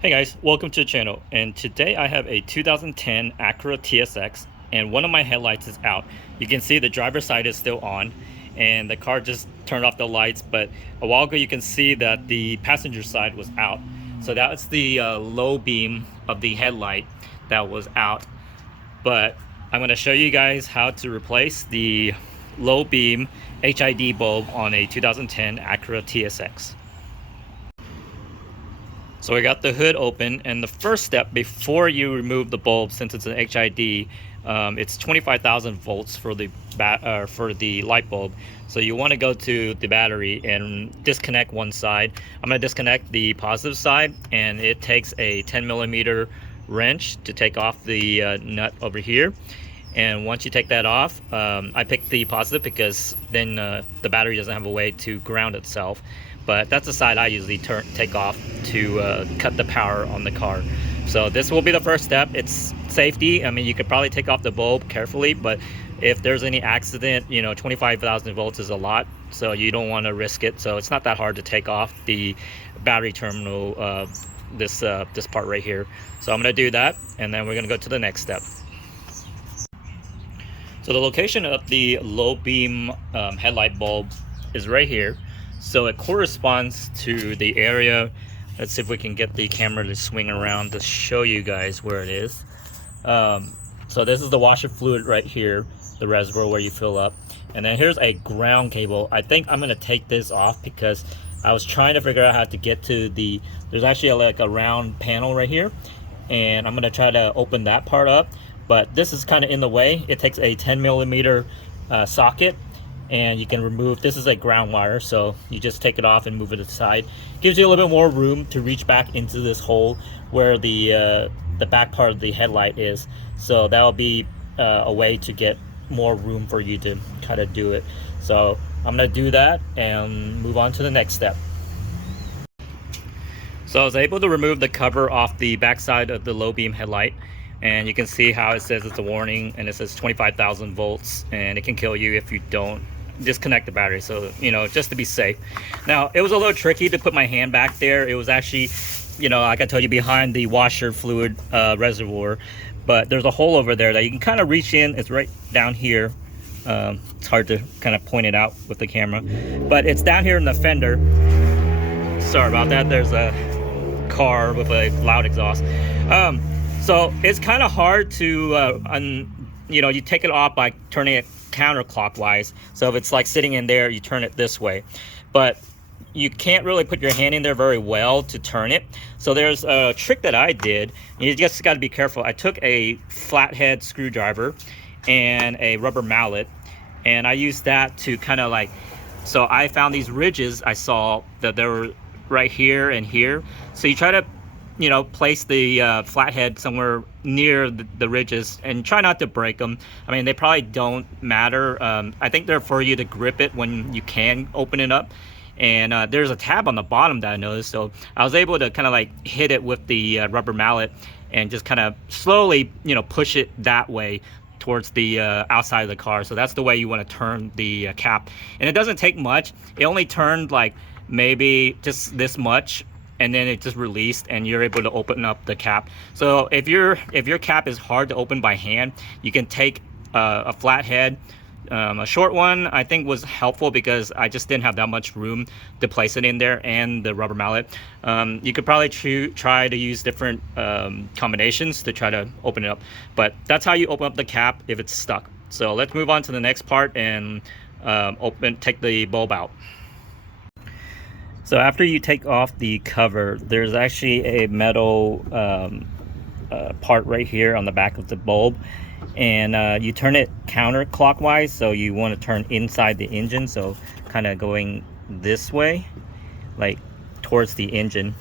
Hey guys, welcome to the channel, and today I have a 2010 Acura TSX and one of my headlights is out. You can see the driver's side is still on and the car just turned off the lights, but a while ago you can see that the passenger side was out. So that's the low beam of the headlight that was out. But I'm going to show you guys how to replace the low beam HID bulb on a 2010 Acura TSX. So we got the hood open, and the first step before you remove the bulb, since it's an HID, it's 25,000 volts for the light bulb. So you want to go to the battery and disconnect one side. I'm going to disconnect the positive side, and it takes a 10mm wrench to take off the nut over here. And once you take that off, I picked the positive because then the battery doesn't have a way to ground itself. But that's the side I usually take off to cut the power on the car. So this will be the first step. It's safety. I mean, you could probably take off the bulb carefully, but if there's any accident, 25,000 volts is a lot, so you don't want to risk it. So it's not that hard to take off the battery terminal, this part right here. So I'm going to do that, and then we're going to go to the next step. So the location of the low beam headlight bulb is right here. So it corresponds to the area. Let's see if we can get the camera to swing around to show you guys where it is. So this is the washer fluid right here, the reservoir where you fill up. And then here's a ground cable. I think I'm gonna take this off because I was trying to figure out how to get to there's actually like a round panel right here. And I'm gonna try to open that part up. But this is kind of in the way. It takes a 10mm socket, and you can remove, this is a ground wire, so you just take it off and move it aside. Gives you a little bit more room to reach back into this hole where the back part of the headlight is. So that'll be a way to get more room for you to kind of do it. So I'm gonna do that and move on to the next step. So I was able to remove the cover off the back side of the low beam headlight, and you can see how it says it's a warning, and it says 25,000 volts, and it can kill you if you don't disconnect the battery. So just to be safe. Now it was a little tricky to put my hand back there. It was actually, like I told you, behind the washer fluid reservoir, but there's a hole over there that you can kind of reach in. It's right down here. It's hard to kind of point it out with the camera, but it's down here in the fender. Sorry about that. There's a car with a loud exhaust. So it's kind of hard to you take it off by turning it counterclockwise. So if it's like sitting in there, you turn it this way, but you can't really put your hand in there very well to turn it. So there's a trick that I did. You just got to be careful. I took a flathead screwdriver and a rubber mallet, and I used that to kind of so I found these ridges. I saw that they were right here and here. So you try to place the flathead somewhere near the ridges and try not to break them. I mean, they probably don't matter. I think they're for you to grip it when you can open it up. And there's a tab on the bottom that I noticed. So I was able to kind of hit it with the rubber mallet and just kind of slowly, push it that way towards the outside of the car. So that's the way you want to turn the cap. And it doesn't take much. It only turned maybe just this much, and then it just released, and you're able to open up the cap. So if your cap is hard to open by hand, you can take a flathead. A short one I think was helpful because I just didn't have that much room to place it in there, and the rubber mallet. You could probably try to use different combinations to try to open it up, but that's how you open up the cap if it's stuck. So let's move on to the next part and take the bulb out. So after you take off the cover, there's actually a metal part right here on the back of the bulb, and you turn it counterclockwise. So you want to turn inside the engine, so kind of going this way, towards the engine.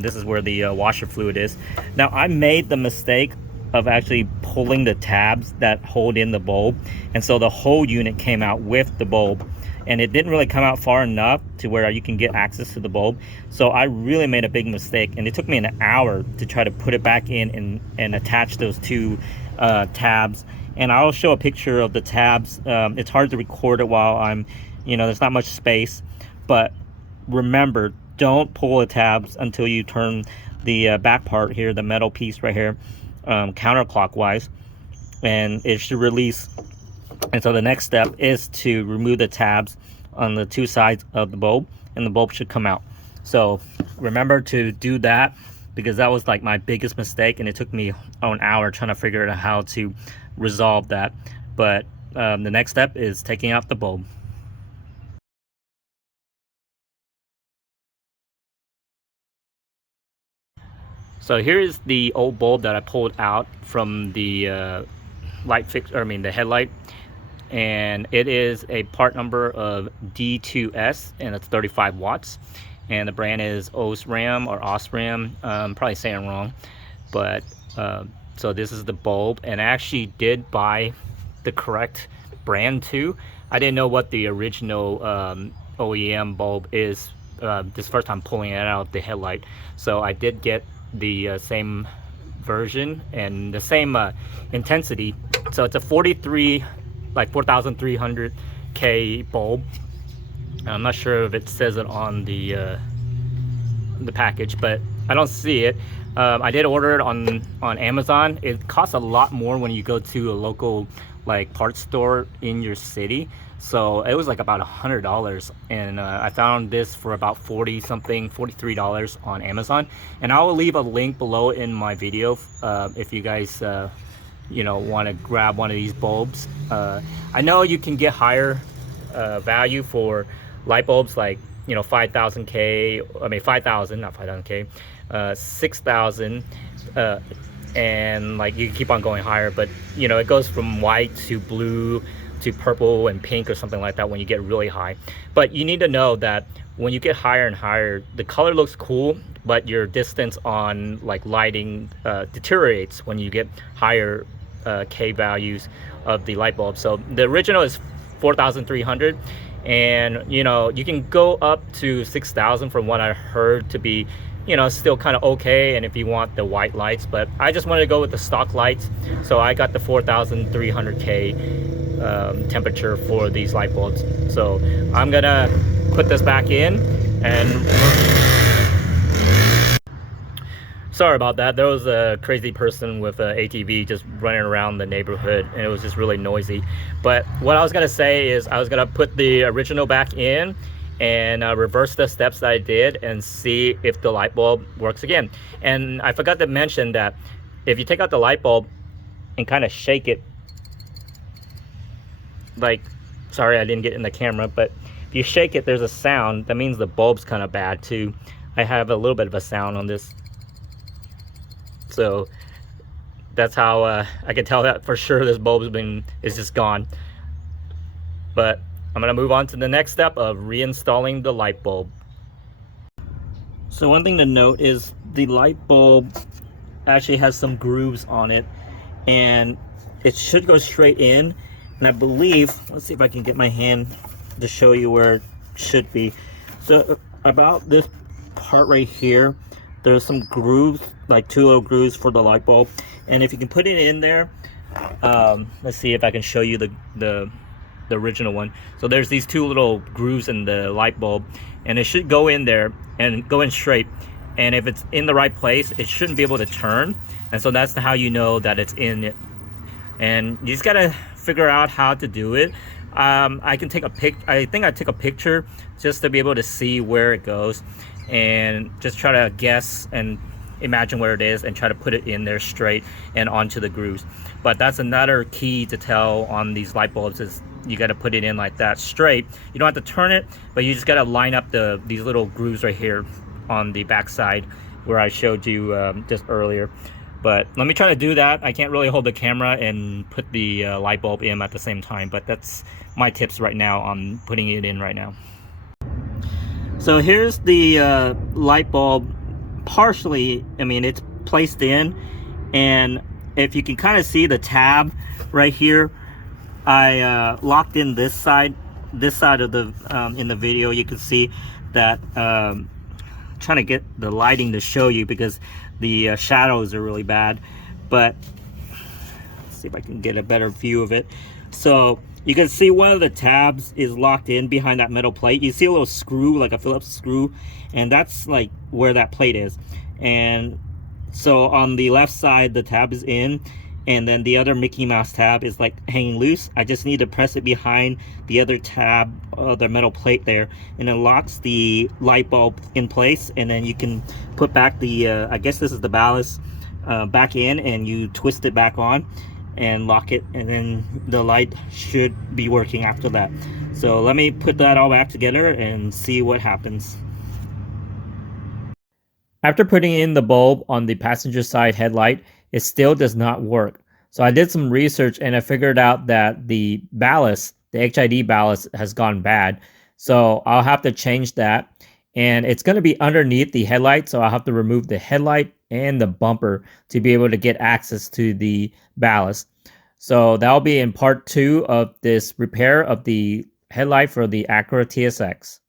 This is where the washer fluid is. Now I made the mistake of actually pulling the tabs that hold in the bulb, and so the whole unit came out with the bulb, and it didn't really come out far enough to where you can get access to the bulb. So I really made a big mistake, and it took me an hour to try to put it back in and attach those two tabs. And I'll show a picture of the tabs. It's hard to record it while I'm, there's not much space, but remember, don't pull the tabs until you turn the back part here, the metal piece right here, counterclockwise, and it should release. And so the next step is to remove the tabs on the two sides of the bulb, and the bulb should come out. So remember to do that, because that was like my biggest mistake, and it took me an hour trying to figure out how to resolve that. But the next step is taking out the bulb. So here is the old bulb that I pulled out from the the headlight, and it is a part number of D2S, and it's 35 watts, and the brand is Osram or Osram. Probably saying it wrong, but so this is the bulb, and I actually did buy the correct brand too. I didn't know what the original OEM bulb is. This first time pulling it out of the headlight, so I did get the same version and the same intensity. So it's a 43, like 4,300K bulb. I'm not sure if it says it on the package, but I don't see it. I did order it on Amazon. It costs a lot more when you go to a local like parts store in your city. So it was like about $100, and I found this for about $43 on Amazon. And I will leave a link below in my video if you guys you know, want to grab one of these bulbs. I know you can get higher value for light bulbs, like, you know, 5,000K, I mean 5,000, not 5,000K, 6,000, and like you keep on going higher. But you know, it goes from white to blue to purple and pink or something like that when you get really high. But you need to know that when you get higher and higher, the color looks cool, but your distance on like lighting deteriorates when you get higher K values of the light bulb. So the original is 4,300, and you know, you can go up to 6,000 from what I heard to be, you know, still kind of okay, and if you want the white lights. But I just wanted to go with the stock lights, so I got the 4,300K temperature for these light bulbs. So I'm gonna put this back in, and sorry about that. There was a crazy person with an ATV just running around the neighborhood, and it was just really noisy. But what I was gonna say is I was gonna put the original back in and reverse the steps that I did and see if the light bulb works again. And I forgot to mention that if you take out the light bulb and kind of shake it, like, sorry I didn't get in the camera, but if you shake it, there's a sound. That means the bulb's kind of bad too. I have a little bit of a sound on this, so that's how I can tell that for sure this bulb is just gone. But I'm gonna move on to the next step of reinstalling the light bulb. So one thing to note is the light bulb actually has some grooves on it, and it should go straight in. And I believe, let's see if I can get my hand to show you where it should be. So about this part right here, there's some grooves, like 2 little grooves for the light bulb. And if you can put it in there, let's see if I can show you the original one. So there's these 2 little grooves in the light bulb, and it should go in there and go in straight. And if it's in the right place, it shouldn't be able to turn. And so that's how you know that it's in it. And you just gotta figure out how to do it. I can take a I think I took a picture just to be able to see where it goes, and just try to guess and imagine where it is and try to put it in there straight and onto the grooves. But that's another key to tell on these light bulbs, is you got to put it in like that straight. You don't have to turn it, but you just got to line up these little grooves right here on the back side where I showed you just earlier. But let me try to do that. I can't really hold the camera and put the light bulb in at the same time, but that's my tips right now on putting it in right now. So here's the light bulb partially. I mean, it's placed in, and if you can kind of see the tab right here, I locked in this side of the in the video. You can see that trying to get the lighting to show you because the shadows are really bad, but let's see if I can get a better view of it. So You can see one of the tabs is locked in behind that metal plate. You see a little screw, like a Phillips screw, and that's like where that plate is. And so on the left side, the tab is in, and then the other Mickey Mouse tab is like hanging loose. I just need to press it behind the other tab, the metal plate there, and it locks the light bulb in place. And then you can put back the, I guess this is the ballast, back in, and you twist it back on and lock it, and then the light should be working after that. So let me put that all back together and see what happens. After putting in the bulb on the passenger side headlight, it still does not work. So I did some research and I figured out that the ballast, the HID ballast, has gone bad. So I'll have to change that. And it's going to be underneath the headlight, so I'll have to remove the headlight and the bumper to be able to get access to the ballast. So that'll be in part 2 of this repair of the headlight for the Acura TSX.